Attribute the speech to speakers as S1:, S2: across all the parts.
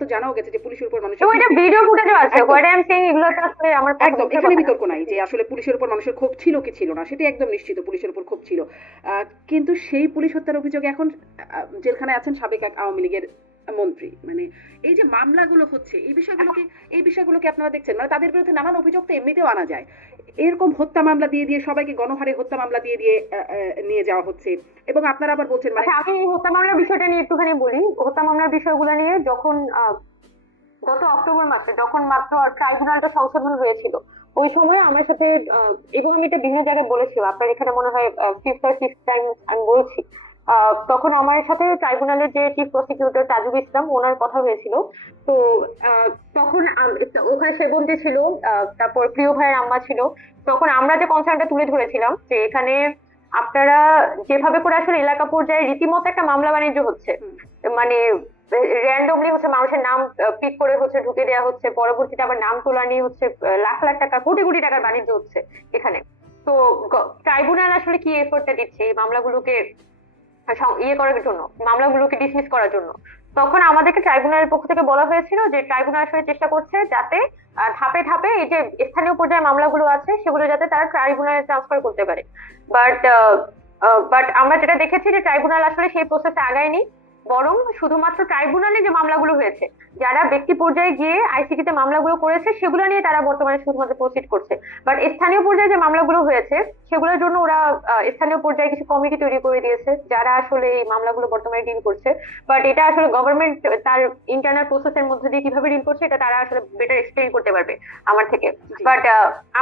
S1: তো জানাও গেছে যে পুলিশের উপর মানুষের
S2: ওইটা ভিডিও ফুটেজও আছে। হোয়াট আই এম সেইং এগুলো তো আসলে আমার
S1: একদম এখানে বিতর্ক নাই যে আসলে পুলিশের উপর মানুষের ক্ষোভ ছিল কি ছিল না সেটা একদম নিশ্চিত পুলিশের উপর ক্ষোভ ছিল। আহ, কিন্তু সেই পুলিশ হত্যার অভিযোগ এখন জেলখানায় আছেন সাবেক এক আওয়ামী লীগের মন্ত্রী। মানে এই যে মামলাগুলো হচ্ছে, এই বিষয়গুলোকে এই বিষয়গুলোকে আপনারা দেখছেন মানে তাদের বিরুদ্ধে নানান অভিযোগ তো এমনিতেও আনা যায়। এরকম হত্যা মামলা দিয়ে দিয়ে সবাইকে গণহারে হত্যা মামলা দিয়ে দিয়ে নিয়ে যাওয়া হচ্ছে। এবং আপনারা আবার বলছেন মানে
S2: আচ্ছা আমি এই হত্যা মামলার বিষয়টা নিয়ে একটুখানি বলি। হত্যা মামলার বিষয়গুলো নিয়ে যখন গত অক্টোবর মাসে যখন মাত্র ট্রাইব্যুনালটা সংশোধন হয়েছিল, ওই সময় আমার সাথে এবং আমি এটা বিভিন্ন জায়গায় বলেছি আপনার এখানে মনে হয় ফিফথ আর টাইম আমি বলছি। তখন আমার সাথে ট্রাইব্যুনালের যে চিফ প্রসিকিউটর তাজুল ইসলাম, ওনার কথা হয়েছিল। তো তখন ওখানে সেবন্তী ছিল তারপর প্রিয় ভাইয়ের আম্মা ছিল। তখন আমরা যে কনসার্নটা তুলে ধরেছিলাম, যে এখানে আপনারা যেভাবে করে আসলে এলাকা পর্যায়ে রীতিমতো একটা মামলা বাণিজ্য হচ্ছে মানে র্যান্ডমলি হচ্ছে মানুষের নাম পিক করে হচ্ছে ঢুকে দেওয়া হচ্ছে, পরবর্তীতে আবার নাম তোলা নিয়ে হচ্ছে লাখ লাখ টাকা, কোটি কোটি টাকার বাণিজ্য হচ্ছে এখানে। তো ট্রাইব্যুনাল আসলে কি এফোর্টটা দিচ্ছে এই মামলাগুলোকে ইয়ে করার জন্য, মামলাগুলোকে ডিসমিস করার জন্য। তখন আমাদেরকে ট্রাইব্যুনালের পক্ষ থেকে বলা হয়েছিল যে ট্রাইব্যুনাল আসলে চেষ্টা করছে যাতে ধাপে ধাপে এই যে স্থানীয় পর্যায়ে মামলাগুলো আছে, সেগুলো যাতে তারা ট্রাইব্যুনালে ট্রান্সফার করতে পারে। বাট বাট আমরা যেটা দেখেছি যে ট্রাইব্যুনাল আসলে সেই প্রসেসে আগায়নি। বরং শুধুমাত্র ট্রাইব্যুনালে যে মামলাগুলো হয়েছে যারা ব্যক্তি পর্যায়ে গিয়ে আইসিটিতে মামলাগুলো করেছে সেগুলো নিয়ে তারা বর্তমানে শুধুমাত্র প্রসিড করছে। বাট স্থানীয় পর্যায়ে যে মামলাগুলো হয়েছে সেগুলোর জন্য ওরা স্থানীয় পর্যায়ে কিছু কমিটি তৈরি করে দিয়েছে যারা আসলে এই মামলাগুলো বর্তমানে ডিল করছে। বাট এটা আসলে গভর্নমেন্ট তার ইন্টারনাল প্রসেসের মধ্যে দিয়ে কীভাবে ডিল করছে এটা তারা আসলে বেটার এক্সপ্লেন করতে পারবে আমার থেকে। বাট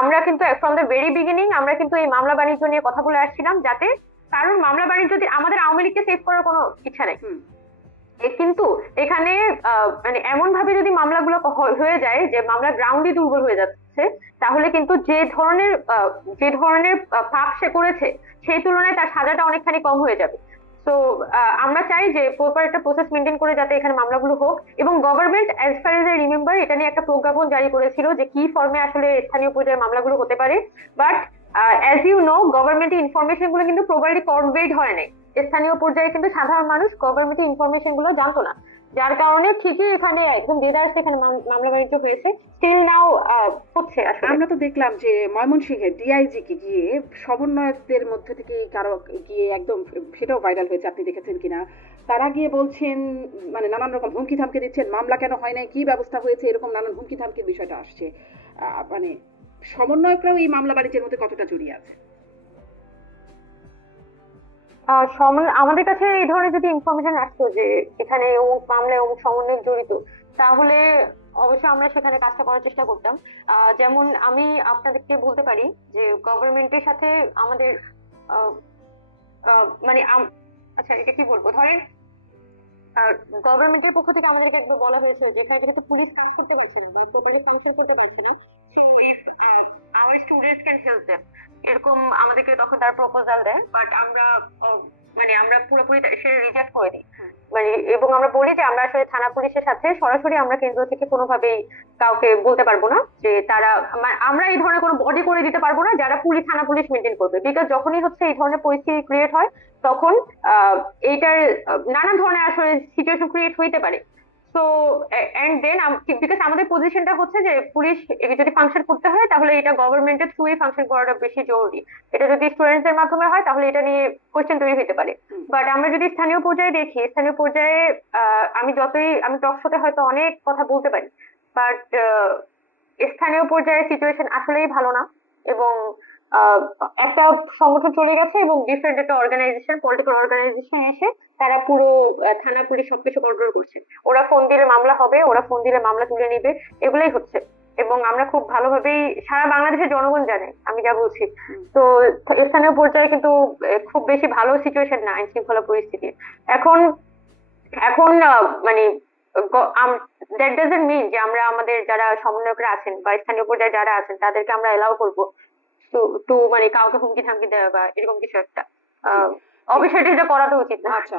S2: আমরা কিন্তু ফ্রম দ্য ভেরি বিগিনিং আমরা কিন্তু এই মামলা বাণিজ্য নিয়ে কথা বলে আসছিলাম যাতে কারণ মামলা বাণিজ্য আমাদের আওয়ামী লীগকে সেভ করার কোনো ইচ্ছা নেই। কিন্তু এখানে মানে এমন ভাবে যদি মামলাগুলো হয়ে যায় যে মামলা গ্রাউন্ডই দুর্বল হয়ে যাচ্ছে, তাহলে কিন্তু যে ধরনের যে ধরনের পাপ সে করেছে, সেই তুলনায় তার সাজাটা অনেকখানি কম হয়ে যাবে। তো আমরা চাই যে প্রপার একটা প্রসেস মেনটেন করে যাতে এখানে মামলাগুলো হোক এবং government as far as I remember এটা নিয়ে একটা প্রজ্ঞাপন জারি করেছিল যে কি ফর্মে আসলে স্থানীয় পর্যায়ে মামলাগুলো হতে পারে। বাট অ্যাজ ইউ নো গভর্নমেন্টের ইনফরমেশনগুলো কিন্তু প্রপারলি কনভেড হয় নাই। স্থানীয় পর্যায়ে কিন্তু সাধারণ মানুষ গভর্নমেন্টের ইনফরমেশনগুলো জানতো না। যার কারণে ঠিকই এখানে একদম দেদারসে এখানে মাম- মামলা বাণিজ্য হয়েছে। স্টিল নাও হচ্ছে
S1: আমরা তো দেখলাম যে ময়মনসিংহে ডিআইজি কে গিয়ে সমন্বয়কদের মধ্যে থেকে কারও গিয়ে একদম সেটাও ভাইরাল হয়েছে, আপনি দেখেছেন কিনা? তারা গিয়ে বলছেন মানে নানান রকম হুমকি ধামকি দিচ্ছেন, মামলা কেন হয় নাই, কি ব্যবস্থা হয়েছে, এরকম নানান হুমকি ধামকির বিষয়টা আসছে। মানে সমন্বয়করাও এই মামলা বাণিজ্যের মধ্যে কতটা জড়িয়ে আছে?
S2: আমাদের কাছে এই ধরনের যদি ইনফরমেশন আসতো যে এখানে অমুক মামলায় অমুক সমন্বয়ক জড়িত, তাহলে অবশ্যই আমরা সেখানে কাজটা করার চেষ্টা করতাম। যেমন আমি আপনাদেরকে বলতে পারি যে গভর্নমেন্টের সাথে আমাদের মানে আচ্ছা এটা কি বলব? ধরেন গভর্নমেন্টের পক্ষ থেকে আমাদেরকে একবার বলা হয়েছে যে এখানে যেহেতু পুলিশ কাজ করতে পারছে না বা প্রপারলি ফাংশন করতে পারছে না so if our students can help them এরকম আমাদেরকে তখন তার প্রপোজাল দেয় বাট আমরা মানে আমরা পুরোপুরি সেটা রিজেক্ট করে দিই। মানে এবং আমরা বলি যে আমরা আসলে থানা পুলিশের সাথে সরাসরি আমরা কেন্দ্র থেকে কোনোভাবেই কাউকে বলতে পারব না যে তারা মানে আমরা এই ধরনের কোনো বডি করে দিতে পারব না যারা পুলিশ থানা পুলিশ মেনটেন করবে। বিকজ যখনই হচ্ছে এই ধরনের পরিস্থিতি ক্রিয়েট হয় তখন এইটার আহ, নানা ধরনের আসলে সিচুয়েশন ক্রিয়েট হইতে পারে। সো এন্ড দেন বিকজ আমাদের পজিশনটা হচ্ছে যে পুলিশ যদি ফাংশন করতে হয় তাহলে এটা গভর্নমেন্টের থ্রুই ফাংশন করাটা বেশি জরুরি। এটা যদি স্টুডেন্টসদের মাধ্যমে হয় তাহলে এটা নিয়ে কোয়েশ্চেন তৈরি হতে পারে। বাট আমরা যদি স্থানীয় পর্যায়ে দেখি স্থানীয় পর্যায়ে আমি যতই আমি টক শোতে হয়তো অনেক কথা বলতে পারি। বাট স্থানীয় পর্যায়ে সিচুয়েশন আসলেই ভালো না। এবং একটা সংগঠন চলে গেছে এবং ডিফারেন্ট একটা অর্গানাইজেশন পলিটিক্যাল অর্গানাইজেশন এসে তারা পুরো থানা, পুলিশ সবকিছু কন্ট্রোল করছে। ওরা ফোন দিলে মামলা হবে, ওরা ফোন দিলে মামলা তুলে নিবে, এগুলাই হচ্ছে। এবং আমরা খুব ভালোভাবেই সারা বাংলাদেশের জনগণ জানে, আমি যা বলছি। তো স্থানীয় পর্যায়ে কিন্তু খুব বেশি ভালো সিচুয়েশন না আইন শৃঙ্খলা পরিস্থিতি। এখন এখন মানে দ্যাট ডাজেন্ট মিন যে আমরা আমাদের যারা সমন্বয়করা আছেন বা স্থানীয় পর্যায়ে যারা আছেন, তাদেরকে আমরা এলাও করব। টু একটু মানে কাউকে হুমকি থামকি দেওয়া বা এরকম কিছু একটা। আহ, অবশ্যই এটা করাটা উচিত না।
S1: আচ্ছা।